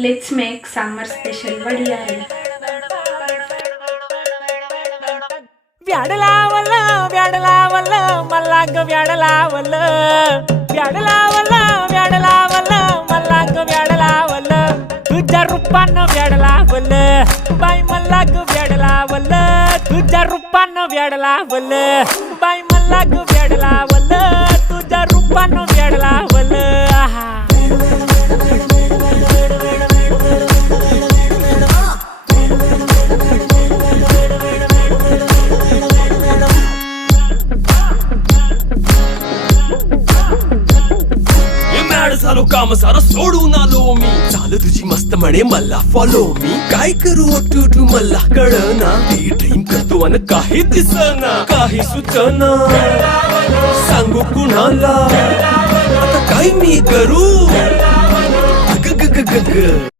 Let's make summer special vadiyari. व्याडलावलं मल्लाग व्याडलावलं मल्लाग व्याडलावलं तुझ्या रूपानं व्याडलावलं बाई मल्लाग व्याडलावलं तुझ्या रूपानं व्याडलावलं बाई मल्लाग व्याडलावलं तुझ्या रूपानं व्याडलावलं आहा झालो काम सारं सोडून आलो मी चाल तुझी मस्त म्हणे मला फॉलो मी काय करू टू मला कळना ती ड्रीम करतो आणि काही दिसना काही सुचना सांगू कुणाला आता काय मी करू ग ग ग ग ग